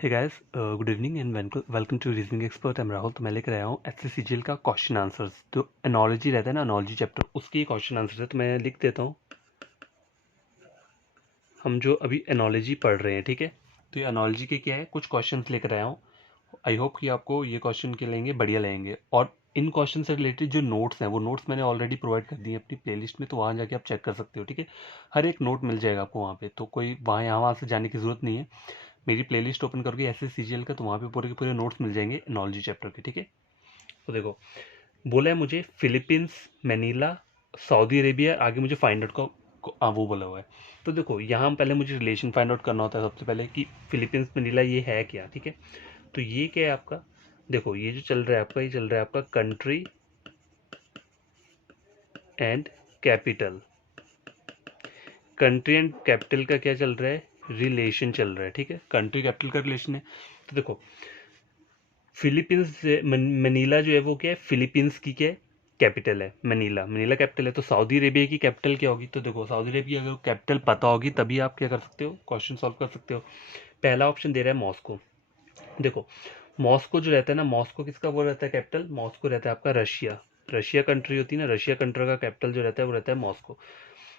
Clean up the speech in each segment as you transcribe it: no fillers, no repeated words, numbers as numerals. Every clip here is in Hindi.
Hey guys, good evening and welcome to reasoning expert. Am Rahul. तो मैं लेकर आया हूँ एचएससीजीएल का क्वेश्चन आंसर्स। तो एनोलॉजी रहता है ना, एनोलॉजी चैप्टर, उसकी क्वेश्चन आंसर है। तो मैं लिख देता हूँ, हम जो अभी एनोलॉजी पढ़ रहे हैं, ठीक है। तो ये एनोलॉजी के क्या है, कुछ क्वेश्चंस लेकर आया हूँ। आई होप कि आपको ये क्वेश्चन के लेंगे बढ़िया लगेंगे। और इन क्वेश्चन से रिलेटेड जो नोट्स हैं, वो नोट्स मैंने ऑलरेडी प्रोवाइड कर दिए अपनी प्लेलिस्ट में, तो वहाँ जाके आप चेक कर सकते हो, ठीक है। हर एक नोट मिल जाएगा आपको वहाँ पे, तो कोई वहाँ से जाने की ज़रूरत नहीं है। मेरी प्लेलिस्ट ओपन करोगे एचएससीजीएल का, तो वहाँ पे पूरे के पूरे नोट्स मिल जाएंगे एनोलॉजी चैप्टर के, ठीक है। तो देखो, बोला है मुझे फिलीपींस, मैनीला, सऊदी अरेबिया, आगे मुझे फाइंड आउट वो बोला हुआ है। तो देखो, यहाँ पहले मुझे रिलेशन फाइंड आउट करना होता है सबसे पहले कि फिलीपींस मैनीला ये है क्या, ठीक है। तो ये क्या है आपका, देखो ये जो चल रहा है आपका, ये चल रहा है आपका country and capital. Country and capital का क्या चल रहा है, रिलेशन चल रहा है, ठीक है। कंट्री कैपिटल का रिलेशन है। तो देखो, फिलीपींस से मनीला जो है वो क्या है, फिलीपींस की क्या है, कैपिटल है। मनीला, मनीला कैपिटल है। तो सऊदी अरेबिया की कैपिटल क्या होगी, तो देखो सऊदी अरेबिया की अगर कैपिटल पता होगी तभी आप क्या कर सकते हो, क्वेश्चन सॉल्व कर सकते हो। पहला ऑप्शन दे रहा है मॉस्को। देखो, मॉस्को जो रहता है ना, मॉस्को किसका वो रहता है कैपिटल, मॉस्को रहता है आपका रशिया। रशिया कंट्री होती है ना, रशिया कंट्री का कैपिटल जो रहता है वो रहता है मॉस्को।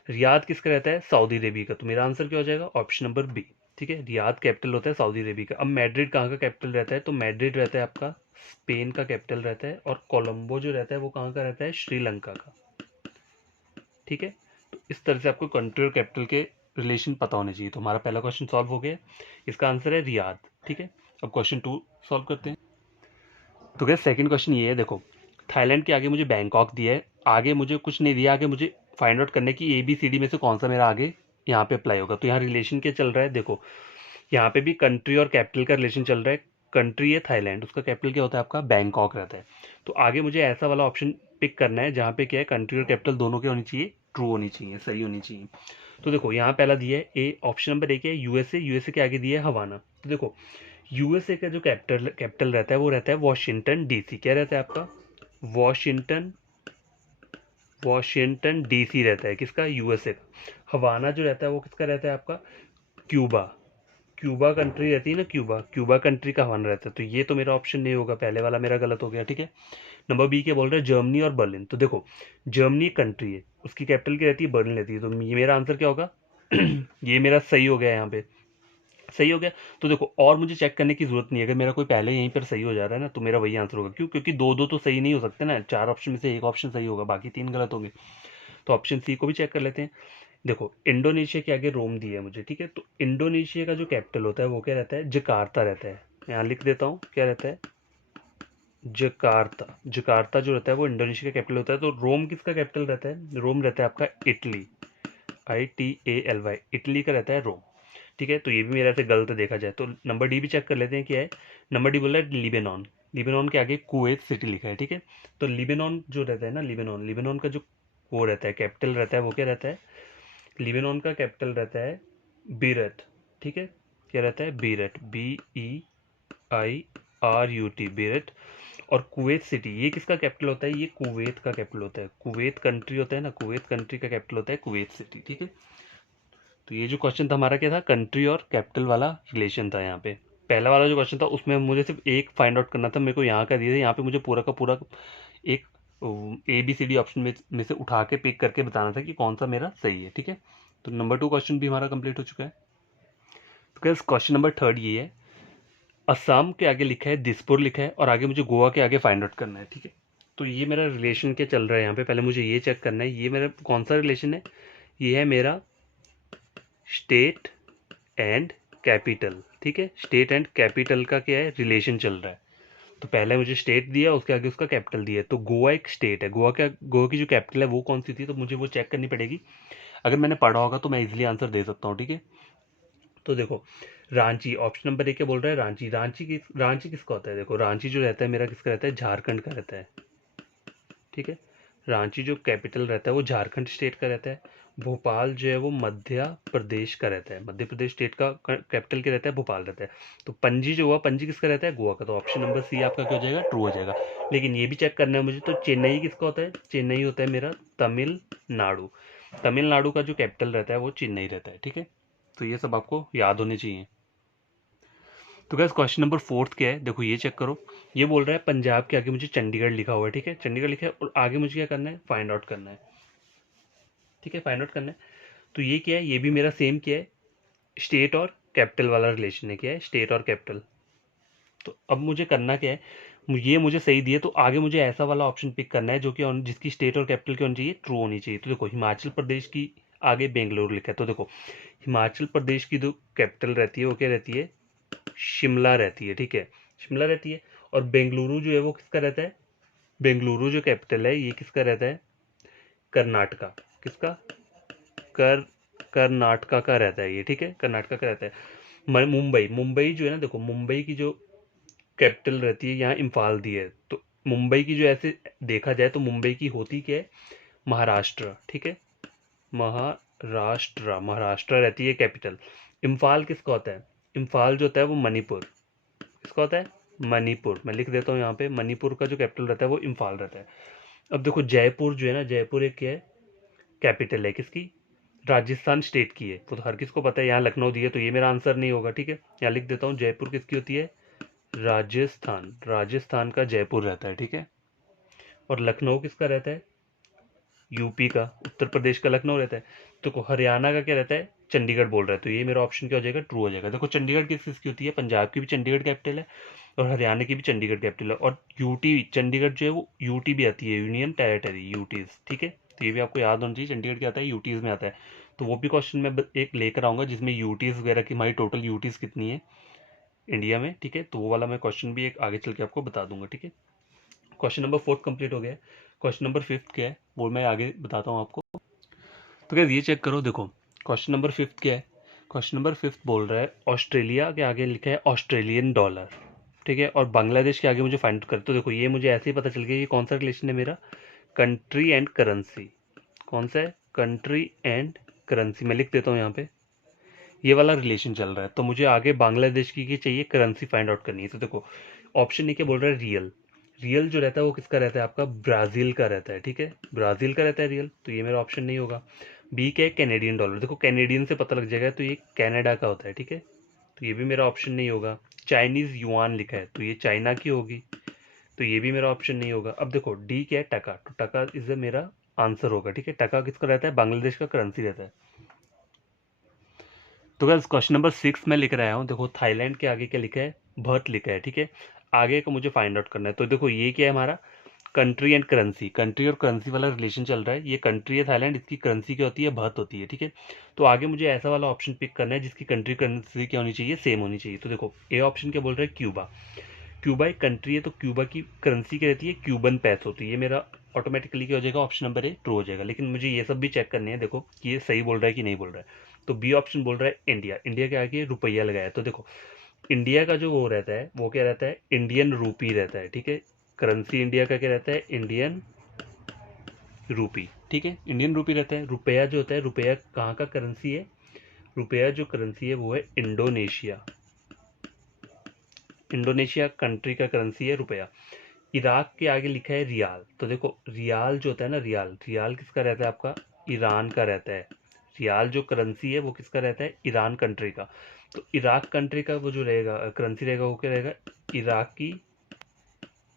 रियाद किसका रहता है, सऊदी अरेबिया का। तो मेरा आंसर क्या हो जाएगा, ऑप्शन नंबर बी, ठीक है। रियाद कैपिटल होता है सऊदी अरेबिया का। अब मैड्रिड कहाँ का कैपिटल रहता है, तो मैड्रिड रहता है आपका स्पेन का कैपिटल रहता है। और कोलंबो जो रहता है वो कहाँ का रहता है, श्रीलंका का, ठीक है। तो इस तरह से आपको कंट्री और कैपिटल के रिलेशन पता होने चाहिए। तो हमारा पहला क्वेश्चन सॉल्व हो गया। इसका आंसर है रियाद, ठीक है। अब क्वेश्चन 2 सॉल्व करते हैं। तो क्या सेकंड क्वेश्चन ये है, देखो थाईलैंड के आगे मुझे बैंकॉक दिया है, आगे मुझे कुछ नहीं दिया, आगे मुझे फाइंड आउट करने की ABCD में से कौन सा मेरा आगे यहाँ पे अप्लाई होगा। तो यहाँ रिलेशन क्या चल रहा है, देखो यहाँ पे भी कंट्री और कैपिटल का रिलेशन चल रहा है। कंट्री है थाईलैंड, उसका कैपिटल क्या होता है आपका, बैंकॉक रहता है। तो आगे मुझे ऐसा वाला ऑप्शन पिक करना है जहाँ पे क्या है, कंट्री और कैपिटल दोनों के होनी चाहिए, ट्रू होनी चाहिए, सही होनी चाहिए। तो देखो यहाँ पहला दिया है ए, ऑप्शन नंबर 1 है यूएसए। यूएसए के आगे दिया है हवाना। तो देखो यूएसए का जो कैपिटल कैपिटल रहता है वो रहता है वॉशिंगटन डीसी। क्या रहता है आपका, वॉशिंगटन, वॉशिंगटन डीसी रहता है किसका, यूएसए का। हवाना जो रहता है वो किसका रहता है आपका, क्यूबा। क्यूबा कंट्री रहती है ना, क्यूबा, क्यूबा कंट्री का हवाना रहता है। तो ये तो मेरा ऑप्शन नहीं होगा, पहले वाला मेरा गलत हो गया, ठीक है। नंबर बी के बोल रहे हैं जर्मनी और बर्लिन। तो देखो जर्मनी कंट्री है, उसकी कैपिटल क्या रहती है, बर्लिन रहती है। तो ये मेरा आंसर क्या होगा ये मेरा सही हो गया यहाँ पे, सही हो गया। तो देखो और मुझे चेक करने की जरूरत नहीं है, अगर मेरा कोई पहले यहीं पर सही हो जा रहा है ना, तो मेरा वही आंसर होगा। क्यों, क्योंकि दो दो तो सही नहीं हो सकते ना, 4 ऑप्शन में से एक ऑप्शन सही होगा, बाकी 3 गलत होंगे। तो ऑप्शन सी को भी चेक कर लेते हैं। देखो इंडोनेशिया के आगे रोम दिया है मुझे, ठीक है। तो इंडोनेशिया का जो कैपिटल होता है वो क्या रहता है, जकार्ता रहता है। यहाँ लिख देता हूँ, क्या रहता है, जकार्ता। जकार्ता जो रहता है वो इंडोनेशिया का कैपिटल होता है। तो रोम किसका कैपिटल रहता है, रोम रहता है आपका इटली, ITALY, इटली का रहता है रोम, ठीक है। तो ये भी मेरा से गलत देखा जाए। तो नंबर डी भी चेक कर लेते हैं क्या है। नंबर डी बोला है लिबेनॉन। लिबेनॉन के आगे कुवैत सिटी लिखा है, ठीक है। तो लिबेनॉन जो रहता है ना, लिबेनॉन, लिबेनॉन का जो वो रहता है कैपिटल रहता है वो क्या रहता है, लिबेनॉन का कैपिटल रहता है बीरत, ठीक है। क्या रहता है, बीरत, BEIRUT, बीरत। और कुवैत सिटी, ये किसका कैपिटल होता है, ये कुवैत का कैपिटल होता है। कुवैत कंट्री होता है ना, कुवैत कंट्री का कैपिटल होता है कुवैत सिटी, ठीक है। तो ये जो क्वेश्चन था हमारा क्या था, कंट्री और कैपिटल वाला रिलेशन था। यहाँ पे पहला वाला जो क्वेश्चन था उसमें मुझे सिर्फ एक फाइंड आउट करना था, मेरे को यहाँ का दिया था, यहाँ पे मुझे पूरा का पूरा एक ABCD ऑप्शन में से उठा के पिक करके बताना था कि कौन सा मेरा सही है, ठीक है। तो नंबर 2 क्वेश्चन भी हमारा कंप्लीट हो चुका है। तो क्या क्वेश्चन नंबर 3 ये है, असम के आगे लिखा है दिसपुर लिखा है, और आगे मुझे गोवा के आगे फाइंड आउट करना है, ठीक है। तो ये मेरा रिलेशन क्या चल रहा है यहाँ पे, पहले मुझे ये चेक करना है, ये मेरा कौन सा रिलेशन है, ये है मेरा स्टेट एंड कैपिटल, ठीक है। स्टेट एंड कैपिटल का क्या है, रिलेशन चल रहा है। तो पहले मुझे स्टेट दिया, उसके आगे उसका कैपिटल दिया। तो गोवा एक स्टेट है, गोवा की जो कैपिटल है वो कौन सी थी, तो मुझे वो चेक करनी पड़ेगी। अगर मैंने पढ़ा होगा तो मैं इजीली आंसर दे सकता हूँ, ठीक है। तो देखो रांची, ऑप्शन नंबर 1 क्या बोल रहा है, रांची। रांची किसका होता है, देखो रांची जो रहता है मेरा किसका रहता है, झारखंड का रहता है, ठीक है। रांची जो कैपिटल रहता है वो झारखंड स्टेट का रहता है। भोपाल जो है वो मध्य प्रदेश का रहता है, मध्य प्रदेश स्टेट का कैपिटल क्या रहता है, भोपाल रहता है। तो पणजी जो हुआ, पणजी किसका रहता है, गोवा का। तो ऑप्शन नंबर सी आपका क्या हो जाएगा, ट्रू हो जाएगा। लेकिन ये भी चेक करना है मुझे, तो चेन्नई किसका होता है, चेन्नई होता है मेरा तमिलनाडु। तमिलनाडु का जो कैपिटल रहता है वो चेन्नई रहता है, ठीक है। तो ये सब आपको याद होने चाहिए। तो गाइस क्वेश्चन नंबर 4 क्या है, देखो ये चेक करो। ये बोल रहा है पंजाब के आगे मुझे चंडीगढ़ लिखा हुआ है, ठीक है, चंडीगढ़ लिखा है और आगे मुझे क्या करना है, फाइंड आउट करना है, ठीक है, फाइंड आउट करना है। तो ये क्या है, ये भी मेरा सेम क्या है, स्टेट और कैपिटल वाला रिलेशन है, क्या है, स्टेट और कैपिटल। तो अब मुझे करना क्या है, ये मुझे सही दिए तो आगे मुझे ऐसा वाला ऑप्शन पिक करना है जो कि जिसकी स्टेट और कैपिटल क्या होनी चाहिए, ट्रू होनी चाहिए। तो देखो हिमाचल प्रदेश की आगे बेंगलुरु लिखा है, तो देखो हिमाचल प्रदेश की जो कैपिटल रहती है वो क्या रहती है, शिमला रहती है, ठीक है, शिमला रहती है। और बेंगलुरु जो है वो किसका रहता है, बेंगलुरु जो कैपिटल है ये किसका रहता है, कर्नाटका, किसका, कर कर्नाटका का रहता है ये, ठीक है, कर्नाटका का रहता है। मुंबई, मुंबई जो है ना, देखो मुंबई की जो कैपिटल रहती है यहाँ इम्फाल दी है, तो मुंबई की जो ऐसे देखा जाए तो मुंबई की होती क्या है, महाराष्ट्र, ठीक है, महाराष्ट्र, महाराष्ट्र रहती है कैपिटल। इम्फाल किसका होता है, इम्फाल जो होता है वो मणिपुर, किसका होता है, मणिपुर। मैं लिख देता हूँ यहाँ पे, मणिपुर का जो कैपिटल रहता है वो इम्फाल रहता है। अब देखो जयपुर जो है ना, जयपुर एक क्या है, कैपिटल है किसकी, राजस्थान स्टेट की है, तो हर किसको पता है, यहाँ लखनऊ दी है तो ये मेरा आंसर नहीं होगा, ठीक है, यहाँ लिख देता हूँ जयपुर किसकी होती है, राजस्थान, राजस्थान का जयपुर रहता है, ठीक है। और लखनऊ किसका रहता है, यूपी का, उत्तर प्रदेश का लखनऊ रहता है। तो हरियाणा का क्या रहता है, चंडीगढ़ बोल रहा है, तो ये मेरा ऑप्शन क्या हो जाएगा, ट्रू हो जाएगा। देखो चंडीगढ़ किसकी होती है, पंजाब की भी चंडीगढ़ कैपिटल है और हरियाणा की भी चंडीगढ़ कैपिटल है। और यूटी, चंडीगढ़ जो है वो यूटी भी आती है, यूनियन टेरिटरी, यूटीज, ठीक है। तो ये भी आपको याद होना चाहिए, चंडीगढ़ क्या आता है, यूटीज में आता है। तो वो भी क्वेश्चन मैं एक लेकर आऊंगा जिसमें यूटीज वगैरह की, हमारी टोटल यूटीज कितनी है इंडिया में, ठीक है, तो वो वाला मैं क्वेश्चन भी एक आगे चल के आपको बता दूंगा, ठीक है। क्वेश्चन नंबर 4 कंप्लीट हो गया है। क्वेश्चन नंबर 5 क्या है वो मैं आगे बताता हूँ आपको। तो क्या ये चेक करो, देखो क्वेश्चन नंबर 5 क्या है, क्वेश्चन नंबर 5 बोल रहा है ऑस्ट्रेलिया के आगे लिखा है ऑस्ट्रेलियन डॉलर, ठीक है, और बांग्लादेश के आगे मुझे फाइंड कर। तो देखो ये मुझे ऐसे ही पता चल गया कि कौन सा रिलेशन है मेरा, कंट्री एंड करेंसी, कौन सा है, कंट्री एंड करेंसी। मैं लिख देता हूँ यहाँ पे, ये वाला रिलेशन चल रहा है। तो मुझे आगे बांग्लादेश की चाहिए करेंसी फाइंड आउट करनी है। तो देखो ऑप्शन ए क्या बोल रहा है, रियल, रियल जो रहता है वो किसका रहता है, आपका ब्राजील का रहता है, ठीक है, ब्राजील का रहता है रियल, तो ये मेरा ऑप्शन नहीं होगा। बी क्या है, कैनेडियन डॉलर, देखो कैनेडियन से पता लग जाएगा तो ये कनाडा का होता है, ठीक है, तो ये भी मेरा ऑप्शन नहीं होगा। चाइनीज युआन लिखा है तो ये चाइना की होगी, तो ये भी मेरा ऑप्शन नहीं होगा। अब देखो डी क्या है, टका, तो टका इज मेरा आंसर होगा, ठीक है, टका किसका रहता है, बांग्लादेश का करेंसी रहता है। तो गाइस क्वेश्चन नंबर 6 में लिख रहा हूँ, देखो थाईलैंड के आगे क्या लिखा है, भर्त लिखा है, ठीक है, आगे का मुझे फाइंड आउट करना है। तो देखो ये क्या है हमारा, कंट्री एंड करेंसी, कंट्री और करेंसी वाला रिलेशन चल रहा है। ये कंट्री है थाईलैंड, इसकी करेंसी क्या होती है, भर्त होती है, ठीक है। तो आगे मुझे ऐसा वाला ऑप्शन पिक करना है जिसकी कंट्री करेंसी क्या होनी चाहिए, सेम होनी चाहिए। तो देखो ए ऑप्शन क्या बोल रहा है, क्यूबा, क्यूबा एक कंट्री है तो क्यूबा की करेंसी क्या रहती है, क्यूबन पैसो, तो ये मेरा ऑटोमेटिकली क्या हो जाएगा, ऑप्शन नंबर ए ट्रू हो जाएगा। लेकिन मुझे ये सब भी चेक करने हैं, देखो कि ये सही बोल रहा है कि नहीं बोल रहा है। तो बी ऑप्शन बोल रहा है इंडिया, इंडिया के आगे रुपया लगाया, तो देखो इंडिया का जो वो रहता है वो क्या रहता है, इंडियन रूपी रहता है, ठीक है, करेंसी इंडिया का क्या रहता है, इंडियन रूपी, ठीक है, इंडियन रूपी रहता है। रुपया जो होता है, रुपया कहाँ का करेंसी है, रुपया जो करेंसी है वो है इंडोनेशिया, इंडोनेशिया कंट्री का करेंसी है रुपया। इराक के आगे लिखा है रियाल, तो देखो रियाल जो होता है ना, रियाल, रियाल किसका रहता है, आपका ईरान का रहता है। रियाल जो करेंसी है वो किसका रहता है, ईरान कंट्री का। तो इराक कंट्री का वो जो रहेगा करेंसी रहेगा वो क्या रहेगा, इराकी,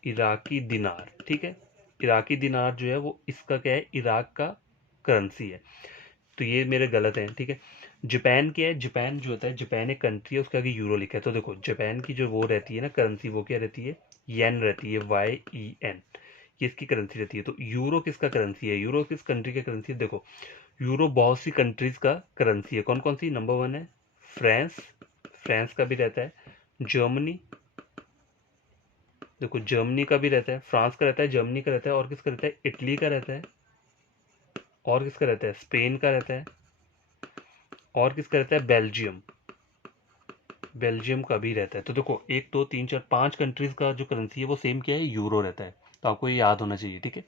इराकी दिनार, ठीक है, इराकी दिनार जो है वो इसका क्या है, इराक का करेंसी है। तो ये मेरे गलत हैं, ठीक है। जापान क्या है, जापान जो होता है, जापान एक कंट्री है, उसके आगे यूरो लिखा है। तो देखो जापान की जो वो रहती है ना करेंसी, वो क्या रहती है, येन रहती है, YEN, ये इसकी करेंसी रहती है। तो यूरो किसका करेंसी है, यूरो किस कंट्री का करेंसी है, देखो यूरो बहुत सी कंट्रीज का करेंसी है। कौन कौन सी, नंबर 1 है फ्रांस, फ्रांस का भी रहता है, जर्मनी, देखो जर्मनी का भी रहता है, फ्रांस का रहता है, जर्मनी का रहता है, और किसका रहता है, इटली का रहता है, और किसका रहता है, स्पेन का रहता है, और किसका रहता है, बेल्जियम, बेल्जियम का भी रहता है। तो देखो 1 2 3 4 5 कंट्रीज का जो करेंसी है वो सेम क्या है, यूरो रहता है। तो आपको ये याद होना चाहिए, ठीक है।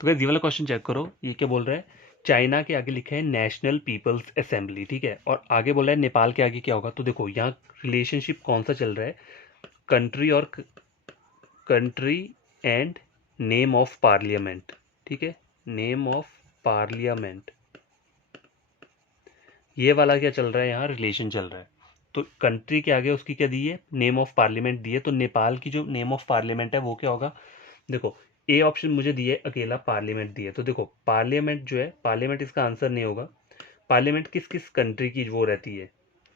तो गाइस ये वाला क्वेश्चन चेक करो, ये क्या बोल रहा है, चाइना के आगे लिखा है नेशनल पीपल्स असेंबली, ठीक है, और आगे बोला है नेपाल के आगे क्या होगा। तो देखो यहाँ रिलेशनशिप कौन सा चल रहा है, कंट्री और country and name of parliament, ठीक है, नेम ऑफ पार्लियामेंट, ये वाला क्या चल रहा है, यहाँ रिलेशन चल रहा है। तो कंट्री के आगे उसकी क्या दी है, नेम ऑफ पार्लियामेंट दी है। तो नेपाल की जो नेम ऑफ पार्लियामेंट है वो क्या होगा, देखो ए ऑप्शन मुझे दिए अकेला पार्लियामेंट दिए, तो देखो पार्लियामेंट जो है, पार्लियामेंट इसका आंसर नहीं होगा। पार्लियामेंट किस किस कंट्री की वो रहती है,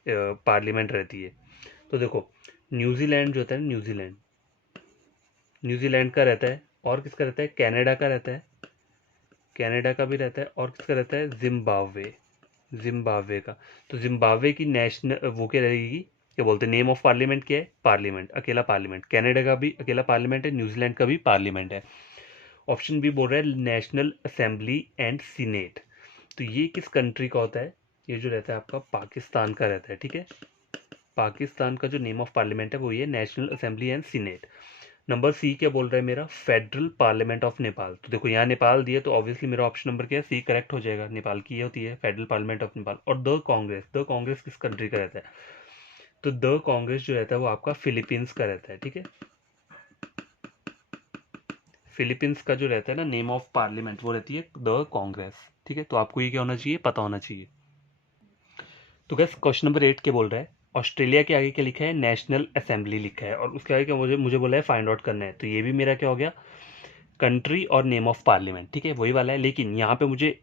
पार्लियामेंट रहती है। तो देखो न्यूजीलैंड जो होता है, न्यूजीलैंड, न्यूजीलैंड का रहता है, और किसका रहता है, कनाडा का रहता है, कनाडा का भी रहता है, और किसका रहता है, जिम्बाब्वे, जिम्बाब्वे का। तो जिम्बाब्वे की नेशनल वो क्या रहेगी, क्या बोलते हैं, नेम ऑफ पार्लियामेंट क्या है, पार्लियामेंट, अकेला पार्लियामेंट। कनाडा का भी अकेला पार्लियामेंट है, न्यूजीलैंड का भी पार्लियामेंट है। ऑप्शन बी बोल रहा है नेशनल असेंबली एंड सीनेट। तो ये किस कंट्री का होता है, ये जो रहता है आपका पाकिस्तान का रहता है, ठीक है। पाकिस्तान का जो नेम ऑफ पार्लियामेंट है वो ये national assembly and senate. Number C क्या बोल रहा है मेरा, फेडरल पार्लियामेंट ऑफ नेपाल। तो देखो यहाँ नेपाल दिए, तो ऑब्वियसली मेरा ऑप्शन नंबर क्या है, सी करेक्ट हो जाएगा। नेपाल की ये होती है फेडरल पार्लियामेंट ऑफ नेपाल। और द कांग्रेस, द कांग्रेस किस कंट्री का रहता है, तो द कांग्रेस जो रहता है वो आपका फिलीपींस का रहता है, ठीक है। फिलीपींस का जो रहता है ना नेम ऑफ पार्लियामेंट, वो रहती है द कांग्रेस, ठीक है। तो आपको ये क्या होना चाहिए, पता होना चाहिए। तो गैस क्वेश्चन नंबर 8 क्या बोल रहा है, ऑस्ट्रेलिया के आगे क्या लिखा है, नेशनल असेंबली लिखा है, और उसके आगे क्या मुझे मुझे बोला है फाइंड आउट करना है। तो ये भी मेरा क्या हो गया, कंट्री और नेम ऑफ पार्लियामेंट, ठीक है, वही वाला है। लेकिन यहाँ पे मुझे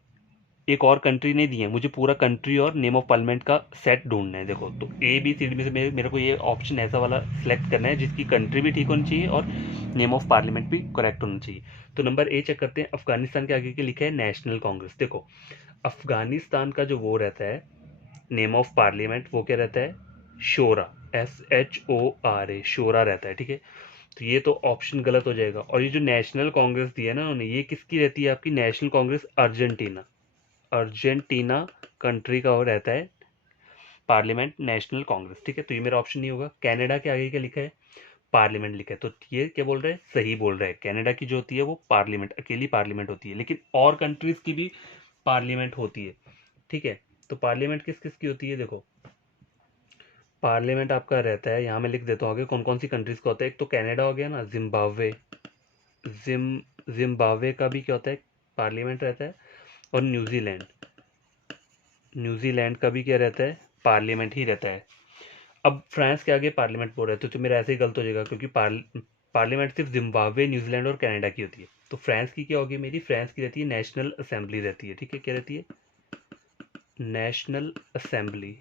एक और कंट्री नहीं दी है, मुझे पूरा कंट्री और नेम ऑफ पार्लियामेंट का सेट ढूंढना है। देखो तो ए बी सी डी में से मेरे को ये ऑप्शन ऐसा वाला सिलेक्ट करना है जिसकी कंट्री भी ठीक होनी चाहिए और नेम ऑफ पार्लियामेंट भी करेक्ट होना चाहिए। तो नंबर ए चेक करते हैं, अफगानिस्तान के आगे के लिखा है नेशनल कांग्रेस। देखो अफगानिस्तान का जो वो रहता है नेम ऑफ पार्लियामेंट, वो क्या रहता है, शोरा, SHORA, शोरा रहता है, ठीक है। तो ये तो ऑप्शन गलत हो जाएगा। और ये जो नेशनल कांग्रेस दिया ना उन्होंने, ये किसकी रहती है आपकी, national Congress Argentina, Argentina country का वो रहता है पार्लियामेंट नेशनल कांग्रेस, ठीक है। तो ये मेरा ऑप्शन नहीं होगा। कनाडा के आगे क्या लिखा है, पार्लियामेंट लिखा है। तो ये क्या बोल रहा है, सही बोल रहा है। कनाडा की जो होती है वो पार्लियामेंट, अकेली पार्लियामेंट होती है, लेकिन और कंट्रीज की भी पार्लियामेंट होती है, ठीक है। तो पार्लियामेंट किस किस की होती है, देखो पार्लियामेंट आपका रहता है, यहाँ मैं लिख देता हूँ आगे कौन कौन सी कंट्रीज का होता है। एक तो कनाडा हो गया ना, जिम्बाब्वे, जिम्बाब्वे का भी क्या होता है, पार्लियामेंट रहता है। और न्यूजीलैंड, न्यूजीलैंड का भी क्या रहता है, पार्लियामेंट ही रहता है। अब फ्रांस के आगे पार्लियामेंट बोल रहे हैं तो मेरा ऐसे ही गलत हो जाएगा, क्योंकि पार्लियामेंट सिर्फ जिम्बाब्वे, न्यूजीलैंड और कनाडा की होती है। तो फ्रांस की क्या होगी मेरी, फ्रांस की रहती है नेशनल असेंबली रहती है, ठीक है। क्या रहती है, national assembly,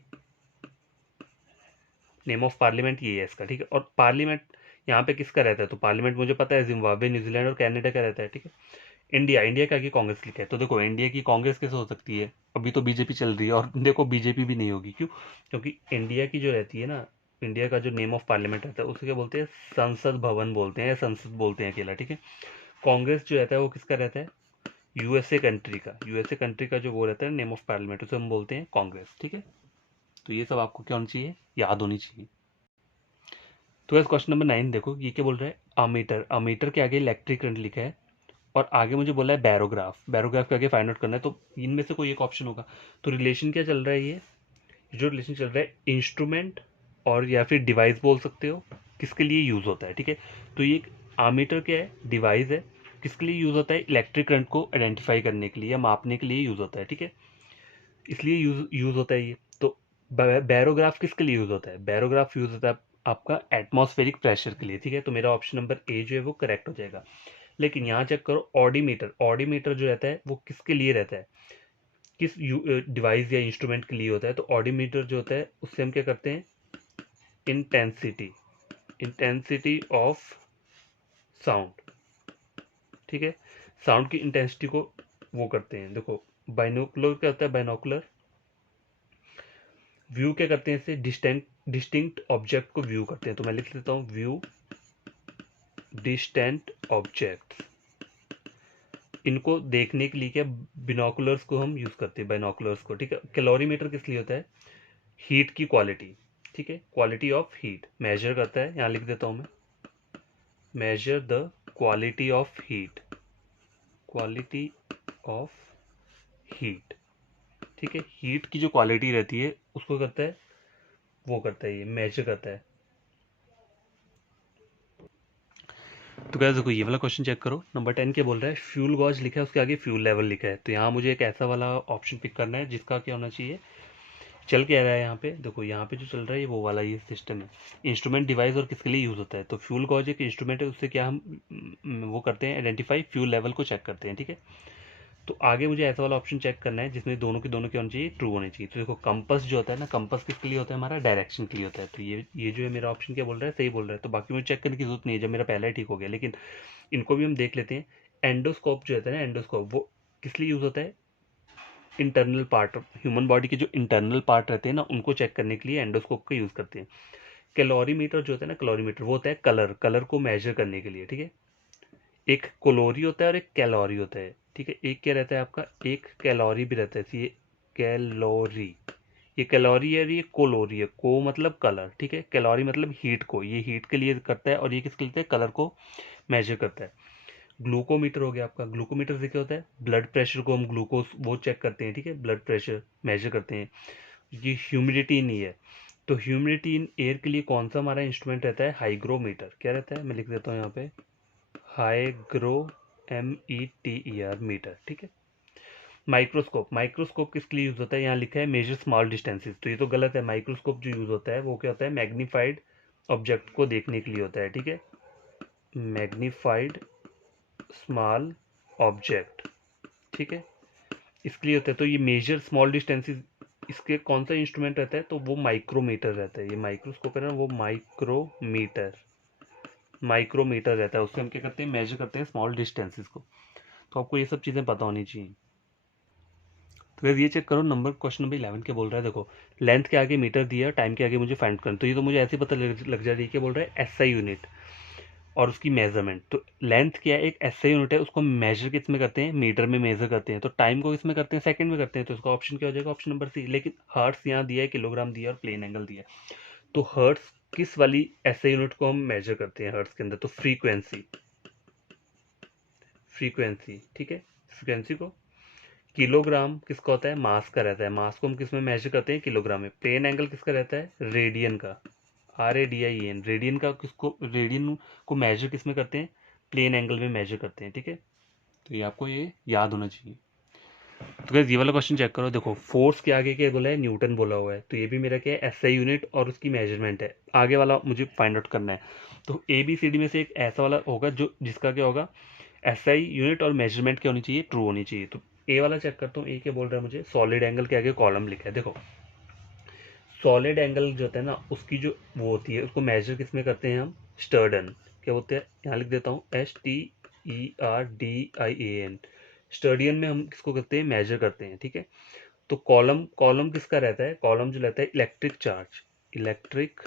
name of parliament ये है इसका, ठीक है। और पार्लियामेंट यहाँ पे किसका रहता है, तो पार्लियामेंट मुझे पता है जिम्बाब्वे, न्यूजीलैंड और कनाडा का रहता है, ठीक है। इंडिया, इंडिया के आगे कांग्रेस लिखा है। तो देखो इंडिया की कांग्रेस कैसे हो सकती है, अभी तो बीजेपी चल रही है, और देखो बीजेपी भी नहीं होगी, क्यों, क्योंकि इंडिया की जो रहती है ना, इंडिया का जो नेम ऑफ पार्लियामेंट रहता है उसे क्या बोलते हैं, संसद भवन बोलते हैं, या संसद बोलते हैं अकेला, ठीक है। कांग्रेस जो रहता है वो किसका रहता है, यूएसए कंट्री का, यूएसए कंट्री का जो वो रहता है नेम ऑफ पार्लियामेंट, उसे हम बोलते हैं कांग्रेस, ठीक है। तो ये सब आपको क्या होना चाहिए, याद होनी चाहिए। तो बस क्वेश्चन नंबर 9 देखो, ये क्या बोल रहा है, अमीटर, अमीटर के आगे इलेक्ट्रिक करंट लिखा है, और आगे मुझे बोला है बैरोग्राफ, बैरोग्राफ के आगे फाइंड आउट करना है। तो इनमें से कोई एक ऑप्शन होगा। तो रिलेशन क्या चल रहा है, ये जो रिलेशन चल रहा है इंस्ट्रूमेंट और या फिर डिवाइस बोल सकते हो, किसके लिए यूज़ होता है, ठीक है। तो ये एक आमीटर क्या है, डिवाइस है, किसके लिए यूज़ होता है, इलेक्ट्रिक करंट को आइडेंटिफाई करने के लिए या मापने के लिए यूज़ होता है, ठीक है। इसलिए यूज़ होता है ये। तो बैरोग्राफ किसके लिए यूज़ होता है, बैरोग्राफ यूज़ होता है आपका एटमॉस्फेरिक प्रेशर के लिए, ठीक है। तो मेरा ऑप्शन नंबर ए जो है वो करेक्ट हो जाएगा। लेकिन यहाँ चेक करो, ऑडीमीटर, ऑडीमीटर जो रहता है वो किसके लिए रहता है, किस डिवाइस या इंस्ट्रूमेंट के लिए होता है। तो ऑडीमीटर जो होता है उससे हम क्या करते हैं, इंटेंसिटी, इंटेंसिटी ऑफ साउंड, ठीक है, साउंड की इंटेंसिटी को वो करते हैं। देखो बाइनोकुलर क्या होता है, बाइनोकुलर व्यू क्या करते हैं, इससे डिस्टिंक्ट ऑब्जेक्ट को व्यू करते हैं। तो मैं लिख लेता हूँ, व्यू डिस्टेंट ऑब्जेक्ट, इनको देखने के लिए क्या बिनोकुलर्स को हम यूज करते हैं, बाइनोकुलर्स को, ठीक है। कैलोरीमीटर किस लिए होता है, हीट की क्वालिटी, ठीक है, क्वालिटी ऑफ हीट मेजर करता है। यहाँ लिख देता हूं मैं, measure the quality of heat, quality of heat, ठीक है। हीट की जो क्वालिटी रहती है उसको करता है, वो करता है, ये मेजर करता है। तो गाइस देखो ये वाला क्वेश्चन चेक करो, नंबर 10 क्या बोल रहा है, फ्यूल गॉज लिखा है, उसके आगे फ्यूल लेवल लिखा है। तो यहाँ मुझे एक ऐसा वाला ऑप्शन पिक करना है जिसका क्या होना चाहिए, चल क्या रहा है यहाँ पे, देखो यहाँ पे जो चल रहा है ये वो वाला ये सिस्टम है। इंस्ट्रूमेंट डिवाइस और किसके लिए यूज़ होता है, तो फ्यूल गॉज एक इंस्ट्रूमेंट है, उससे क्या हम वो करते हैं, आइडेंटिफाई फ्यूल लेवल को चेक करते हैं, ठीक है। तो आगे मुझे ऐसा वाला ऑप्शन चेक करना है जिसमें दोनों के दोनों क्या होनी चाहिए, ट्रू होनी चाहिए। तो देखो कंपास जो होता है ना, कंपास किसके लिए होता है, हमारा डायरेक्शन के लिए होता है। तो ये जो है मेरा ऑप्शन क्या बोल रहा है, सही बोल रहा है। तो बाकी मुझे चेक करने की जरूरत नहीं है, जब मेरा पहला ही ठीक हो गया। लेकिन इनको भी हम देख लेते हैं। एंडोस्कोप जो होता है ना, एंडोस्कोप वो किस लिए यूज़ होता है, इंटरनल पार्ट, ह्यूमन बॉडी के जो इंटरनल पार्ट रहते हैं ना उनको चेक करने के लिए एंडोस्कोप का यूज़ करते हैं। कैलोरीमीटर जो होता है ना, कैलोरीमीटर वो होता है कलर को मेजर करने के लिए, ठीक है। एक कोलोरी होता है और एक कैलोरी होता है, ठीक है। एक क्या रहता है आपका, एक कैलोरी भी रहता है, ये कैलोरी, ये कैलोरी है और ये कोलोरी है। को मतलब कलर, ठीक है। कैलोरी मतलब हीट को, ये हीट के लिए करता है और ये किसके लिए, कलर को मेजर करता है। ग्लूकोमीटर हो गया आपका, ग्लूकोमीटर से क्या होता है, ब्लड प्रेशर को हम ग्लूकोज वो चेक करते हैं, ठीक है, ब्लड प्रेशर मेजर करते हैं। ये ह्यूमिडिटी नहीं है, तो ह्यूमिडिटी इन एयर के लिए कौन सा हमारा इंस्ट्रूमेंट रहता है, हाइग्रोमीटर। क्या रहता है, मैं लिख देता हूँ यहाँ पे, हाइग्रो, METER मीटर, ठीक है। माइक्रोस्कोप, माइक्रोस्कोप किसके लिए यूज होता है, यहाँ लिखा है मेजर स्मॉल डिस्टेंसेस, तो ये तो गलत है। माइक्रोस्कोप जो यूज होता है वो क्या होता है, मैग्नीफाइड ऑब्जेक्ट को देखने के लिए होता है, ठीक है। मैग्नीफाइड स्मॉल ऑब्जेक्ट, ठीक है, इसके लिए होता है। तो ये मेजर स्मॉल डिस्टेंसेस, इसके कौन सा इंस्ट्रूमेंट रहता है, तो वो माइक्रोमीटर रहता है। ये माइक्रोस्कोप है ना, वो माइक्रोमीटर रहता है। उससे हम क्या करते हैं, मेजर करते हैं स्मॉल डिस्टेंसेस को। तो आपको ये सब चीज़ें पता होनी चाहिए। तो फिर ये चेक करो, नंबर क्वेश्चन नंबर 11 क्या बोल रहा है, देखो लेंथ के आगे मीटर दिया, टाइम के आगे मुझे फाइंड करना। तो ये तो मुझे ऐसे ही पता लग जा रही है, क्या बोल रहा है, SI यूनिट और उसकी मेजरमेंट। तो लेंथ क्या है, एक SI यूनिट है, उसको मेजर किस में करते हैं, मीटर में मेजर करते हैं। तो टाइम को किस में करते हैं, सेकंड में करते हैं। तो इसका ऑप्शन क्या हो जाएगा, ऑप्शन नंबर सी। लेकिन हर्ट्स यहाँ दिया है, किलोग्राम दिया है और प्लेन एंगल दिया है। तो हर्ट्स किस वाली SI यूनिट को हम मेजर करते हैं हर्ट्स के अंदर, तो फ्रीक्वेंसी, ठीक है, फ्रीक्वेंसी को। किलोग्राम किसका होता है, मास का रहता है, मास को हम किस में मेजर करते हैं, किलोग्राम में। प्लेन एंगल किसका रहता है, रेडियन का, RADIAN, रेडियन का, किसको, रेडियन को मेजर किस में करते हैं, प्लेन एंगल में मेजर करते हैं, ठीक है। तो ये आपको ये याद होना चाहिए। तो गाइस ये वाला क्वेश्चन चेक करो, देखो फोर्स के आगे क्या बोला है, न्यूटन बोला हुआ है। तो ये भी मेरा क्या है, SI यूनिट और उसकी मेजरमेंट है। आगे वाला मुझे फाइंड आउट करना है। तो ABCD में से एक ऐसा वाला होगा जो जिसका क्या होगा, SI यूनिट और मेजरमेंट क्या होनी चाहिए, ट्रू होनी चाहिए। तो ए वाला चेक करता हूँ, ए क्या बोल रहा है मुझे, सॉलिड एंगल के आगे कॉलम लिखा है। देखो सॉलिड एंगल जो होता है ना, उसकी जो वो होती है उसको मेजर किस में करते हैं हम, स्टर्डन, क्या होते हैं, यहाँ लिख देता हूँ STERDIAN, स्टर्डियन में हम किसको करते हैं, मेजर करते हैं, ठीक है। तो कॉलम, कॉलम किसका रहता है, कॉलम जो रहता है electric charge, electric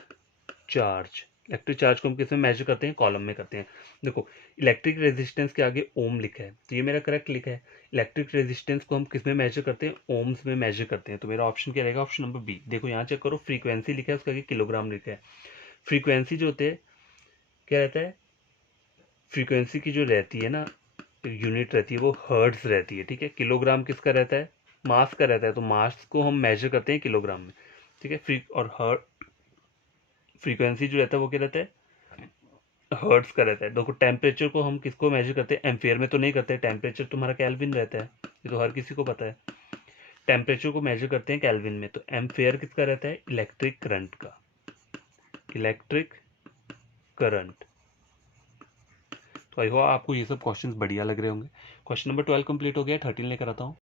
charge, electric charge को हम किस में मेजर करते हैं, कॉलम में करते हैं। देखो इलेक्ट्रिक रेजिस्टेंस के आगे ओम लिखा है, तो ये मेरा करेक्ट लिखा है। इलेक्ट्रिक रेजिस्टेंस को हम किस में मेजर करते हैं, ओम्स में मेजर करते हैं। तो मेरा ऑप्शन क्या रहेगा, ऑप्शन नंबर बी। देखो यहाँ चेक करो, फ्रीक्वेंसी लिखा है, उसके आगे किलोग्राम लिखा है। फ्रीक्वेंसी जो होते हैं क्या रहता है, फ्रीक्वेंसी की जो रहती है ना यूनिट रहती है वो हर्ट्ज रहती है, ठीक है। किलोग्राम किसका रहता है, मास का रहता है। तो मास को हम मेजर करते हैं किलोग्राम में, ठीक है। और फ्रीक्वेंसी जो रहता है वो क्या रहता है, हर्ट्स का रहता है। देखो टेम्परेचर को हम किसको मेजर करते हैं, एम्पियर में तो नहीं करते, टेम्परेचर तुम्हारा केल्विन रहता है, ये तो हर किसी को पता है। टेम्परेचर को मेजर करते हैं केल्विन में। तो एम्पियर किसका रहता है, इलेक्ट्रिक करंट का, इलेक्ट्रिक करंट। तो आई होप आपको ये सब क्वेश्चंस बढ़िया लग रहे होंगे। क्वेश्चन नंबर 12 कंप्लीट हो गया, 13 लेकर आता हूँ।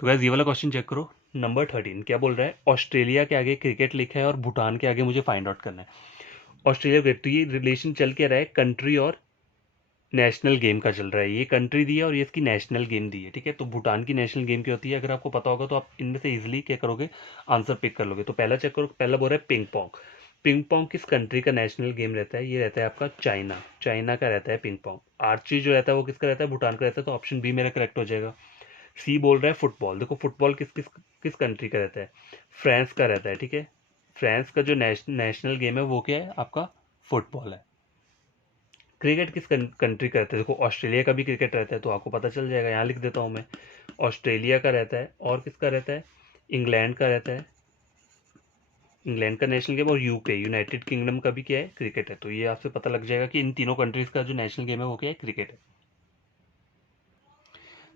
तो गाइस ये वाला क्वेश्चन चेक करो, नंबर 13 क्या बोल रहा है, ऑस्ट्रेलिया के आगे क्रिकेट लिखा है और भूटान के आगे मुझे फाइंड आउट करना है ऑस्ट्रेलिया क्रिकेट। तो ये रिलेशन चल के रहा है कंट्री और नेशनल गेम का चल रहा है। ये कंट्री दी है और ये इसकी नेशनल गेम दी है, ठीक है। तो भूटान की नेशनल गेम क्या होती है, अगर आपको पता होगा तो आप इनमें से इजीली क्या करोगे, आंसर पिक कर लोगे। तो पहला चेक करो, पहला बोल रहा है पिंग पोंग। पिंग पोंग किस कंट्री का नेशनल गेम रहता है, ये रहता है आपका चाइना, चाइना का रहता है पिंग पोंग। आर्ची जो रहता है वो किसका रहता है, भूटान का रहता है। तो ऑप्शन बी मेरा करेक्ट हो जाएगा। सी बोल रहा है फुटबॉल। देखो फुटबॉल किस किस किस कंट्री का रहता है, फ्रांस का रहता है, ठीक है। फ्रांस का जो नेशनल गेम है वो क्या है आपका, फुटबॉल है। क्रिकेट किस कंट्री का रहता है, देखो ऑस्ट्रेलिया का भी क्रिकेट रहता है, तो आपको पता चल जाएगा, यहाँ लिख देता हूँ मैं, ऑस्ट्रेलिया का रहता है। और किसका रहता है, इंग्लैंड का रहता है, इंग्लैंड का नेशनल गेम। और यूके, यूनाइटेड किंगडम का भी क्या है, क्रिकेट है। तो ये आपसे पता लग जाएगा कि इन तीनों कंट्रीज का जो नेशनल गेम है वो क्या है, क्रिकेट है।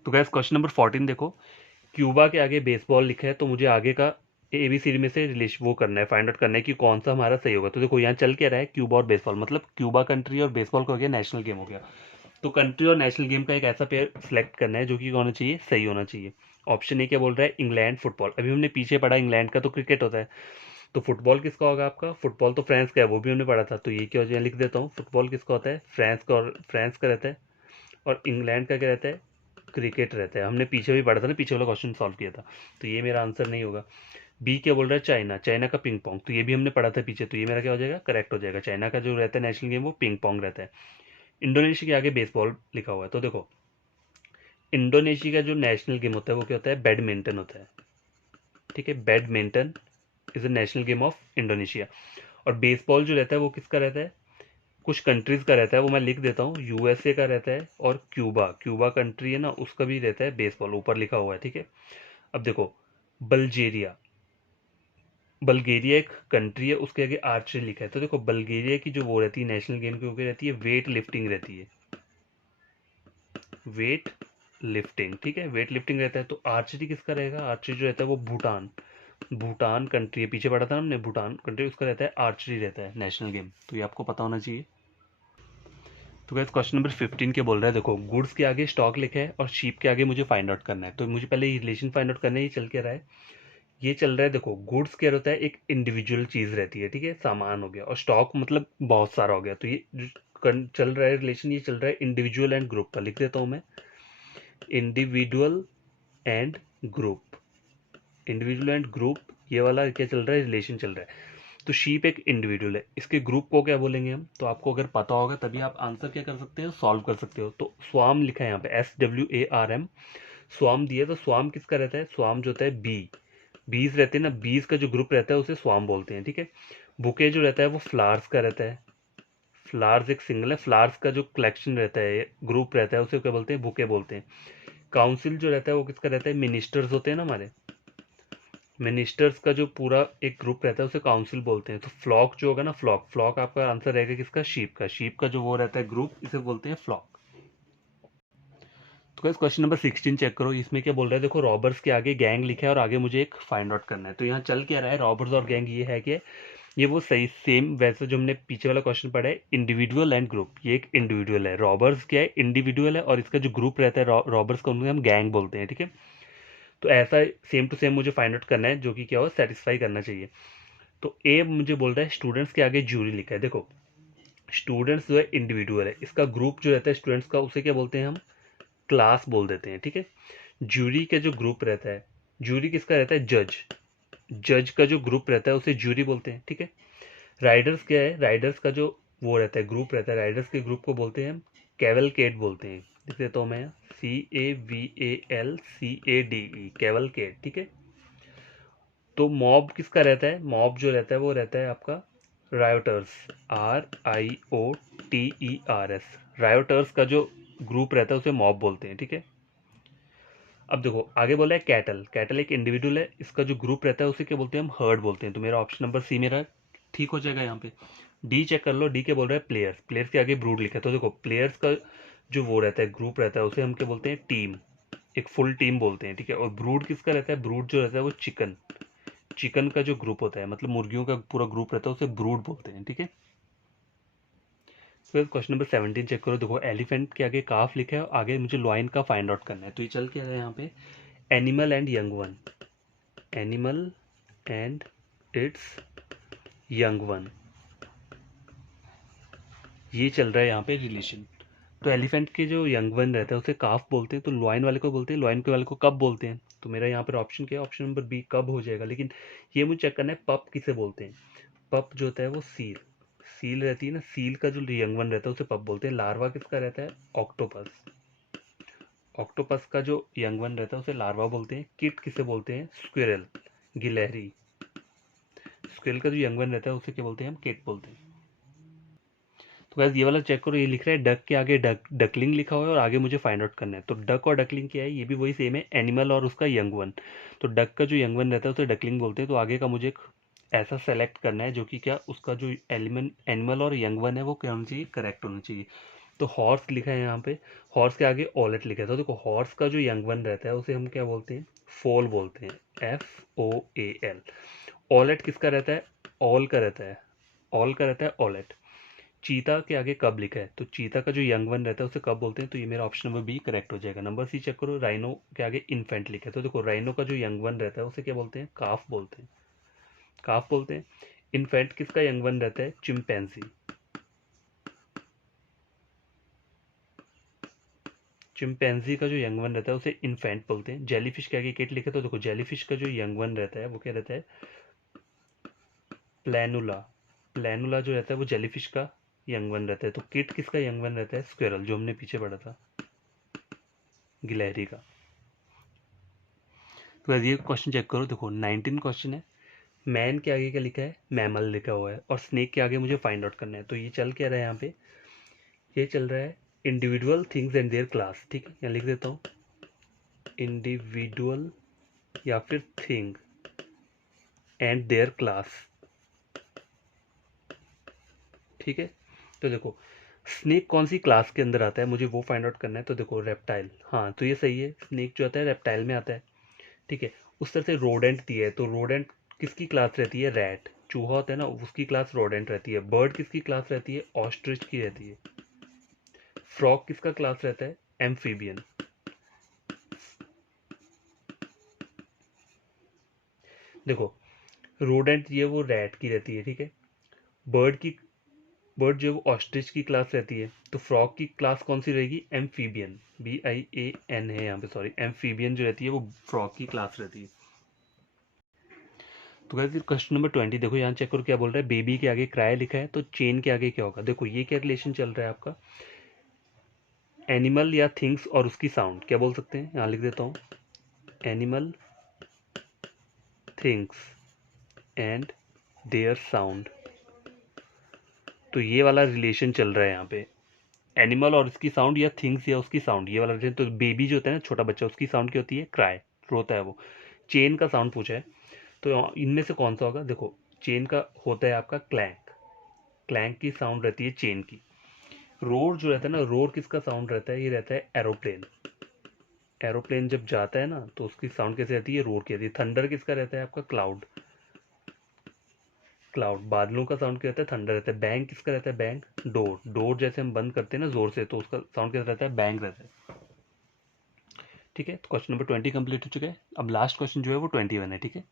तो गैस क्वेश्चन नंबर 14 देखो, क्यूबा के आगे बेसबॉल लिखा है, तो मुझे आगे का ABCD में से रिलेशन वो करना है, फाइंड आउट करना है कि कौन सा हमारा सही होगा। तो देखो यहाँ चल क्या रहा है, क्यूबा और बेसबॉल, मतलब क्यूबा कंट्री और बेसबॉल का हो गया नेशनल गेम हो गया। तो कंट्री और नेशनल गेम का एक ऐसा पेयर सेलेक्ट करना है जो कि होना चाहिए, सही होना चाहिए। ऑप्शन ए क्या बोल रहा है, इंग्लैंड फुटबॉल। अभी हमने पीछे पढ़ा इंग्लैंड का तो क्रिकेट होता है, तो फुटबॉल किसका होगा आपका, फुटबॉल तो फ्रांस का है, वो भी हमने पढ़ा था। तो ये क्या हो जाए, लिख देता हूँ, फुटबॉल किसका होता है, फ्रांस का, और फ्रांस का रहता है। और इंग्लैंड का क्या रहता है, क्रिकेट रहता है। हमने पीछे भी पढ़ा था ना, पीछे वाला क्वेश्चन सॉल्व किया था। तो ये मेरा आंसर नहीं होगा। बी क्या बोल रहा है, चाइना, चाइना का पिंग पोंग, तो ये भी हमने पढ़ा था पीछे, तो ये मेरा क्या हो जाएगा, करेक्ट हो जाएगा। चाइना का जो रहता है नेशनल गेम वो पिंग पोंग रहता है। इंडोनेशिया के आगे बेसबॉल लिखा हुआ है, तो देखो इंडोनेशिया का जो नेशनल गेम होता है वो क्या होता है, बैडमिंटन होता है। ठीक है, badminton is a national game of Indonesia. और बेसबॉल जो रहता है वो किसका रहता है, कुछ कंट्रीज का रहता है, वो मैं लिख देता हूँ, यूएसए का रहता है, और क्यूबा, क्यूबा कंट्री है ना, उसका भी रहता है बेसबॉल, ऊपर लिखा हुआ है। ठीक है, अब देखो बल्गेरिया, बल्गेरिया एक कंट्री है, उसके आगे आर्चरी लिखा है। तो देखो बल्गेरिया की जो वो रहती है नेशनल गेम की, वो क्या रहती है, वेट लिफ्टिंग रहती है, वेट लिफ्टिंग। ठीक है, वेट लिफ्टिंग रहता है। तो आर्चरी किसका रहेगा, आर्चरी जो रहता है वो भूटान, भूटान कंट्री है, पीछे पढ़ा था ना हमने, भूटान कंट्री, उसका रहता है आर्चरी रहता है नेशनल गेम। तो ये आपको पता होना चाहिए। तो गाइस क्वेश्चन नंबर 15 के बोल रहा है, देखो गुड्स के आगे स्टॉक लिखा है और शीप के आगे मुझे फाइंड आउट करना है। तो मुझे पहले ये रिलेशन फाइंड आउट करना है। ये चल क्या रहा है, ये चल रहा है, देखो गुड्स क्या होता है, एक इंडिविजुअल चीज रहती है, ठीक है, सामान हो गया, और स्टॉक मतलब बहुत सारा हो गया। तो ये जो चल रहा है रिलेशन, ये चल रहा है इंडिविजुअल एंड ग्रुप का। लिख देता हूं मैं, individual and group, individual and group, ये वाला क्या चल रहा है, रिलेशन चल रहा है। तो शीप एक इंडिविजुअल है, इसके ग्रुप को क्या बोलेंगे हम, तो आपको अगर पता होगा तभी आप आंसर क्या कर सकते हो, सॉल्व कर सकते हो। तो स्वाम लिखा है यहाँ पे, SWARM, स्वाम दिया। तो स्वाम किसका रहता है, स्वाम जो होता है बी, बीज रहते हैं ना, बीज का जो ग्रुप रहता है उसे स्वाम बोलते हैं। ठीक है, बुके जो रहता है वो फ्लावर्स का रहता है, फ्लावर्स एक सिंगल है, फ्लावर्स का जो कलेक्शन रहता है, ग्रुप रहता है, उसे क्या बोलते हैं, बुके बोलते हैं। काउंसिल जो रहता है वो किसका रहता है, मिनिस्टर्स होते हैं ना हमारे, मिनिस्टर्स का जो पूरा एक ग्रुप रहता है उसे काउंसिल बोलते हैं। तो फ्लॉक जो होगा ना, फ्लॉक, फ्लॉक आपका आंसर रहेगा किसका, शीप का, शीप का जो वो रहता है ग्रुप, इसे बोलते हैं फ्लॉक। तो गाइस क्वेश्चन नंबर 16 चेक करो, इसमें क्या बोल रहा है, देखो रॉबर्स के आगे गैंग लिखा है और आगे मुझे एक फाइंड आउट करना है। तो यहाँ चल क्या रहा है, रॉबर्स और गैंग ये है कि ये वो सही सेम वैसे जो हमने पीछे वाला क्वेश्चन पढ़ा है, इंडिविजुअल एंड ग्रुप। ये एक इंडिविजुअल है, रॉबर्स क्या है, इंडिविजुअल है, और इसका जो ग्रुप रहता है रॉबर्स का, उनको हम गैंग बोलते हैं। ठीक है, तो ऐसा सेम टू सेम मुझे फाइंड आउट करना है, जो कि क्या हो, सेटिस्फाई करना चाहिए। तो ए मुझे बोल रहा है स्टूडेंट्स के आगे जूरी लिखा है। देखो स्टूडेंट्स जो है इंडिविजुअल है, इसका ग्रुप जो रहता है स्टूडेंट्स का, उसे क्या बोलते हैं हम, क्लास बोल देते हैं। ठीक है, जूरी का जो ग्रुप रहता है, जूरी किसका रहता है, जज, जज का जो ग्रुप रहता है उसे जूरी बोलते हैं। ठीक है, राइडर्स क्या है, राइडर्स का जो वो रहता है, ग्रुप रहता है, राइडर्स के ग्रुप को बोलते हैं हम कैवलकेड बोलते हैं। लिख देता हूँ मैं, CAVALCADE, कैवलकेड। ठीक है, तो मॉब किसका रहता है, मॉब जो रहता है वो रहता है आपका रायोटर्स, RIOTERS, रायोटर्स का जो ग्रुप रहता है उसे मॉब बोलते हैं। ठीक है, अब देखो आगे बोला है कैटल, कैटल एक इंडिविजुअल है, इसका जो ग्रुप रहता है उसे क्या बोलते हैं हम, हर्ड बोलते हैं। तो मेरा ऑप्शन नंबर सी मेरा ठीक हो जाएगा। यहाँ पे डी चेक कर लो, डी के बोल रहा है प्लेयर्स, प्लेयर्स के आगे ब्रूड लिखा है। तो देखो प्लेयर्स का जो वो रहता है, ग्रुप रहता है, उसे हम क्या बोलते हैं, टीम, एक फुल टीम बोलते हैं। ठीक है, और ब्रूड किसका रहता है, ब्रूड जो रहता है वो चिकन, चिकन का जो ग्रुप होता है, मतलब मुर्गियों का पूरा ग्रुप रहता है, उसे ब्रूड बोलते हैं। ठीक है, फिर क्वेश्चन नंबर 17 चेक करो, देखो एलिफेंट के आगे काफ लिखा है और आगे मुझे लॉइन का फाइंड आउट करना है। तो ये चल क्या है यहाँ पे, animal and young one, animal and it's young one, ये चल रहा है यहाँ पे रिलेशन। तो एलिफेंट के जो यंग वन रहता है उसे काफ बोलते हैं, तो लॉइन वाले को बोलते हैं, लॉइन के वाले को कब बोलते हैं। तो मेरा यहाँ पर ऑप्शन क्या है, ऑप्शन नंबर बी कब हो जाएगा। लेकिन ये मुझे चेक करना है पप किसे बोलते हैं, पप जो होता है वो सील, सील रहती है ना, सील का जो यंग वन रहता है उसे पप बोलते हैं। लार्वा किसका रहता है, ऑक्टोपस, ऑक्टोपस का जो यंग वन रहता है उसे लार्वा बोलते हैं। किट किसे बोलते हैं, स्क्विरल, गिलहरी, स्क्विरल का जो यंग वन रहता है उसे क्या बोलते हैं हम, किट बोलते हैं। तो गैस ये वाला चेक करो, ये लिख रहा है डक के आगे डकलिंग लिखा हुआ है और आगे मुझे फाइंड आउट करना है। तो डक और डकलिंग क्या है, ये भी वही सेम है, एनिमल और उसका यंग वन। तो डक का जो यंग वन रहता है उसे डकलिंग बोलते हैं। तो आगे का मुझे एक ऐसा सेलेक्ट करना है जो कि क्या उसका जो एलिमेंट एनिमल और यंग वन है वो क्या होना चाहिए, करेक्ट होना चाहिए। तो हॉर्स लिखा है यहाँ पे, हॉर्स के आगे ऑलेट लिखा है। तो देखो हॉर्स का जो यंग वन रहता है उसे हम क्या बोलते हैं, फोल बोलते हैं, FOAL। ऑलेट किसका रहता है, ऑल का रहता है, ऑल का रहता है ऑलेट। चीता के आगे कब लिखा है, तो चीता का जो यंग वन रहता है उसे कब बोलते हैं, तो ये मेरा ऑप्शन नंबर बी करेक्ट हो जाएगा। नंबर सी चेक करो, राइनो के आगे इन्फेंट लिखा है, तो देखो राइनो का जो यंग वन रहता है उसे क्या बोलते हैं, काफ बोलते हैं, काफ बोलते हैं। इन्फेंट किसका यंग वन रहता है, चिंपैंजी। चिंपैंजी का जो यंग वन रहता है उसे इन्फेंट बोलते हैं। जेलीफिश के आगे किट लिखे, तो देखो जेलीफिश का जो यंग वन रहता है वो क्या रहता है, प्लैनुला। प्लैनुला जो रहता है वो जेलीफिश का यंग वन रहता है। तो किट किसका यंग वन रहता है, स्क्विरल, जो हमने पीछे पढ़ा था, गिलहरी का। तो ये क्वेश्चन चेक करो, देखो 19 क्वेश्चन है। मैन के आगे क्या लिखा है, मैमल लिखा हुआ है, और स्नेक के आगे मुझे फाइंड आउट करना है। तो ये चल क्या रहा है यहाँ पे, ये चल रहा है individual things and their class. ठीक है, यहाँ लिख देता हूँ इंडिविजुअल या फिर थिंग एंड देयर क्लास। ठीक है, तो देखो स्नेक कौन सी क्लास के अंदर आता है, मुझे वो फाइंड आउट करना है। तो देखो रेप्टाइल, हाँ तो ये सही है, स्नेक जो आता है रेप्टाइल में आता है। ठीक है, उस तरह से रोडेंट दिया है, तो रोडेंट किसकी क्लास रहती है, रैट। चूहा होता है ना, उसकी क्लास रोडेंट रहती है। बर्ड किसकी क्लास रहती है, ऑस्ट्रिच की रहती है। फ्रॉग किसका क्लास रहता है, एम्फीबियन। देखो रोडेंट ये वो रैट की रहती है। ठीक है, बर्ड की, बर्ड जो है वो ऑस्ट्रिच की क्लास रहती है। तो फ्रॉग की क्लास कौन सी रहेगी, एम्फीबियन, BIAN है यहाँ पे, सॉरी, एम्फीबियन जो रहती है वो फ्रॉग की क्लास रहती है। तो गाइस क्वेश्चन नंबर 20 देखो, यहाँ चेक करो क्या बोल रहा है, बेबी के आगे क्राई लिखा है, तो चेन के आगे क्या होगा। देखो ये क्या रिलेशन चल रहा है आपका, एनिमल या थिंग्स और उसकी साउंड, क्या बोल सकते हैं, यहाँ लिख देता हूँ, animal, things and their sound. तो ये वाला रिलेशन चल रहा है यहाँ पे, एनिमल और उसकी साउंड या थिंग्स या उसकी साउंड, ये वाला रिलेशन। तो बेबी जो होता है ना, छोटा बच्चा, उसकी साउंड क्या होती है, क्राई, रोता है वो। चेन का साउंड पूछा है, तो इनमें से कौन सा होगा। देखो चेन का होता है आपका क्लैंक, क्लैंक की साउंड रहती है चेन की। रोर जो रहता है ना, रोर किसका साउंड रहता है, ये रहता है एरोप्लेन। एरोप्लेन जब जाता है ना तो उसकी साउंड कैसे रहती है, रोर की रहती है। थंडर किसका रहता है आपका, क्लाउड, क्लाउड, बादलों का साउंड क्या रहता है, थंडर रहता है। बैंग किसका रहता है, बैंग, डोर, डोर जैसे हम बंद करते हैं ना जोर से, तो उसका साउंड कैसा रहता है, बैंग रहता है। ठीक है, तो क्वेश्चन नंबर 20 कंप्लीट हो चुका है। अब लास्ट क्वेश्चन जो है वो 21 है। ठीक है,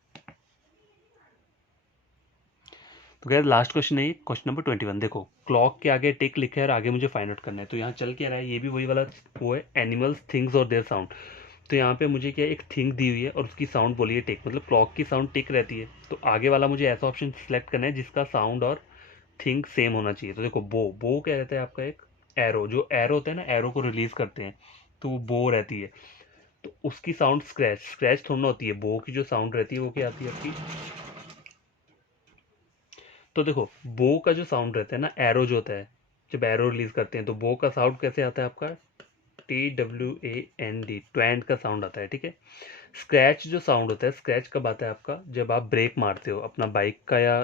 तो गैर लास्ट क्वेश्चन है क्वेश्चन नंबर 21। देखो क्लॉक के आगे टिक लिखा है और आगे मुझे फाइंड आउट करना है। तो यहाँ चल क्या रहा है, ये भी वही वाला वो है, एनिमल्स, थिंग्स और देयर साउंड। तो यहाँ पे मुझे क्या एक थिंग दी हुई है और उसकी साउंड बोली है टिक, मतलब क्लॉक की साउंड टिक रहती है। तो आगे वाला मुझे ऐसा ऑप्शन सेलेक्ट करना है जिसका साउंड और थिंग सेम होना चाहिए। तो देखो बो, बो क्या रहता है आपका, एक एरो, जो एरो होता है ना, एरो को रिलीज करते हैं तो वो बो रहती है। तो उसकी साउंड स्क्रैच, स्क्रैच थोड़ा होती है, बो की जो साउंड रहती है वो क्या आती है आपकी। तो देखो बो का जो साउंड रहता है ना, एरो जो होता है, जब एरो रिलीज करते हैं तो बो का साउंड कैसे आता है आपका, TWAND, ट्वैंड का साउंड आता है। ठीक है, स्क्रैच जो साउंड होता है, स्क्रैच कब आता है आपका, जब आप ब्रेक मारते हो अपना बाइक का या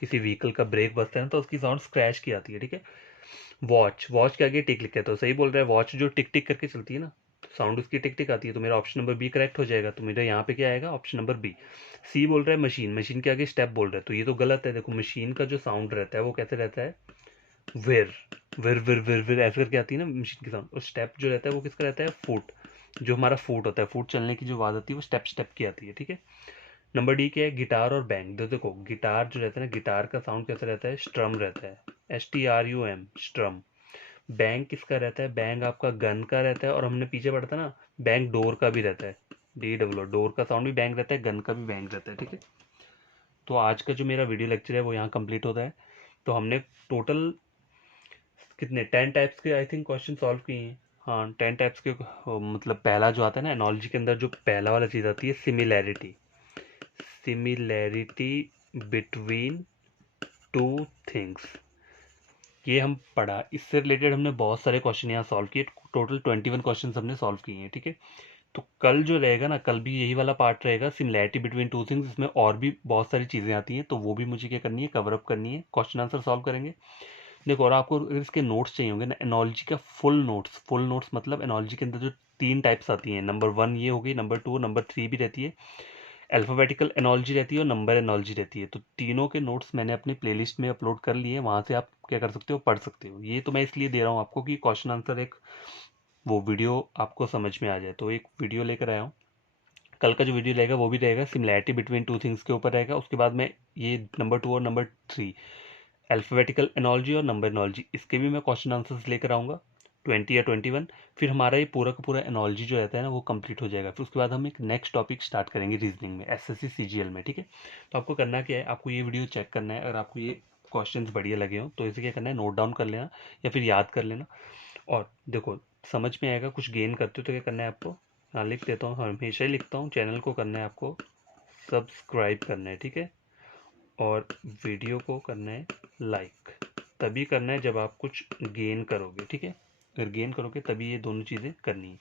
किसी व्हीकल का ब्रेक बजता है ना, तो उसकी साउंड स्क्रैच की आती है। ठीक है, वॉच, वॉच के आगे टिक लिखा है, तो सही बोल रहा है, वॉच जो टिक टिक करके चलती है ना, तो साउंड उसकी टिक टिक आती है। तो मेरा ऑप्शन नंबर बी करेक्ट हो जाएगा। तो मेरा यहाँ पे क्या आएगा, ऑप्शन नंबर बी। सी बोल रहा है मशीन, मशीन के आगे स्टेप बोल रहा है, तो ये तो गलत है। देखो मशीन का जो साउंड रहता है वो कैसे रहता है, विर, विर विर विर विर ऐसे करके आती है ना मशीन की साउंड। और स्टेप जो रहता है वो किसका रहता है, फुट, जो हमारा फुट होता है, फुट चलने की जो आवाज़ आती है वो स्टेप स्टेप की आती है। ठीक है, नंबर डी क्या है, गिटार और बैंग। तो देखो गिटार जो रहता है ना, गिटार का साउंड कैसा रहता है, स्ट्रम रहता है, STRUM, स्ट्रम। बैंग किसका रहता है, बैंग आपका गन का रहता है, और हमने पीछे पढ़ा था ना, बैंग डोर का भी रहता है, DW, डोर का साउंड भी बैंग रहता है, गन का भी बैंग रहता है। ठीक है, तो आज का जो मेरा वीडियो लेक्चर है वो यहाँ कंप्लीट होता है। तो हमने टोटल कितने 10 टाइप्स के आई थिंक क्वेश्चन सॉल्व किए हैं। हाँ 10 टाइप्स के, मतलब पहला जो आता है ना एनोलॉजी के अंदर, जो पहला वाला चीज़ आती है, similarity, similarity between two things, ये हम पढ़ा। इससे रिलेटेड हमने बहुत सारे क्वेश्चन यहाँ सॉल्व किए, टोटल 21 क्वेश्चन हमने सॉल्व किए हैं। ठीक है, तो कल जो रहेगा ना, कल भी यही वाला पार्ट रहेगा, सिमिलैरिटी बिटवीन टू थिंग्स। इसमें और भी बहुत सारी चीज़ें आती हैं, तो वो भी मुझे क्या करनी है, कवर अप करनी है, क्वेश्चन आंसर सॉल्व करेंगे। देखो, और आपको अगर इसके नोट्स चाहिए होंगे ना, एनोलॉजी का फुल नोट्स मतलब एनोलॉजी के अंदर जो 3 टाइप्स आती हैं, नंबर 1 ये हो गई, नंबर 2, नंबर 3 भी रहती है, अल्फ़ाबेटिकल एनोलॉजी रहती है और नंबर एनोलॉजी रहती है। तो तीनों के नोट्स मैंने अपनी प्लेलिस्ट में अपलोड कर लिए हैं, वहाँ से आप क्या कर सकते हो, पढ़ सकते हो। ये तो मैं इसलिए दे रहा हूँ आपको कि क्वेश्चन आंसर एक वो वीडियो आपको समझ में आ जाए, तो एक वीडियो लेकर आया हूँ। कल का जो वीडियो रहेगा वो भी रहेगा सिमिलैरिटी बिटवीन टू थिंग्स के ऊपर रहेगा। उसके बाद मैं ये नंबर 2 और नंबर 3 अल्फ़ाबेटिकल एनोलॉजी और नंबर एनोलॉजी, इसके भी मैं क्वेश्चन आंसर्स लेकर आऊँगा 20 या 21। फिर हमारा ये पूरा का पूरा एनोलॉजी जो रहता है ना वो कंप्लीट हो जाएगा। फिर उसके बाद हम एक नेक्स्ट टॉपिक स्टार्ट करेंगे रीजनिंग में, एसएससी सीजीएल में, ठीक है। तो आपको करना क्या है, आपको ये वीडियो चेक करना है। अगर आपको ये क्वेश्चंस बढ़िया लगे हो तो इसे क्या करना है, नोट डाउन कर लेना या फिर याद कर लेना। और देखो, समझ में आएगा, कुछ गेन करते हो तो क्या करना है आपको, हाँ लिख देता हूँ, हमेशा ही लिखता हूँ, चैनल को करना है आपको सब्सक्राइब करना है, ठीक है। और वीडियो को करना है लाइक, तभी करना है जब आप कुछ गेन करोगे, ठीक है। अगर गेन करोगे तभी ये दोनों चीज़ें करनी है।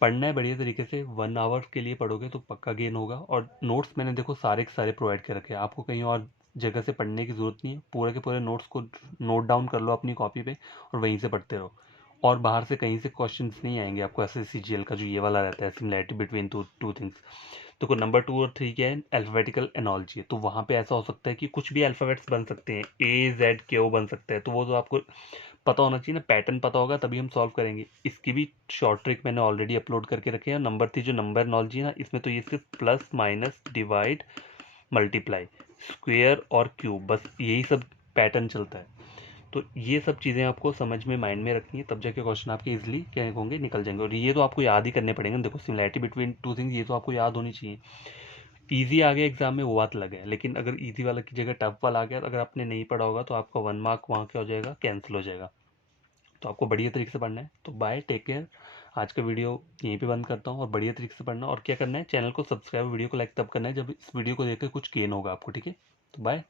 पढ़ना है बढ़िया तरीके से, 1 आवर के लिए पढ़ोगे तो पक्का गेन होगा। और नोट्स मैंने देखो सारे के सारे प्रोवाइड कर रखे हैं, आपको कहीं और जगह से पढ़ने की ज़रूरत नहीं है। पूरे के पूरे नोट्स को नोट डाउन कर लो अपनी कॉपी पे और वहीं से पढ़ते रहो। और बाहर से कहीं से क्वेश्चंस नहीं आएंगे आपको, ऐसे सीजीएल का जो ये वाला रहता है सिमिलैरिटी बिटवीन टू थिंग्स। तो नंबर 2 और 3 क्या है, अल्फ़ाबेटिकल एनोलॉजी है। तो वहाँ पे ऐसा हो सकता है कि कुछ भी अल्फ़ाबेट्स बन सकते हैं, ए जेड के ओ बन सकता है। तो वो तो आपको पता होना चाहिए ना, पैटर्न पता होगा तभी हम सॉल्व करेंगे। इसकी भी शॉर्ट ट्रिक मैंने ऑलरेडी अपलोड करके रखे हैं। नंबर 3 जो नंबर एनोलॉजी है ना, इसमें तो ये सिर्फ plus minus divide multiply square और क्यूब, बस यही सब पैटर्न चलता है। तो ये सब चीज़ें आपको समझ में माइंड में रखनी है, तब जाके क्वेश्चन आपके इजीली क्या होंगे, निकल जाएंगे। और ये तो आपको याद ही करने पड़ेंगे। देखो, सिमिलैरिटी बिटवीन टू थिंग्स ये तो आपको याद होनी चाहिए। इजी आ गया एग्जाम में वो बात अलग है, लेकिन अगर इजी वाला की जगह टफ वाला आ गया तो अगर आपने नहीं पढ़ा होगा तो आपका 1 मार्क वहाँ क्या हो जाएगा, कैंसिल हो जाएगा। तो आपको बढ़िया तरीके से पढ़ना है। तो बाय, टेक केयर। आज का वीडियो यहीं पे बंद करता हूँ। और बढ़िया तरीके से पढ़ना, और क्या करना है, चैनल को सब्सक्राइब, वीडियो को लाइक तब करना है जब इस वीडियो को देखकर कुछ गेन होगा आपको, ठीक है। तो बाय।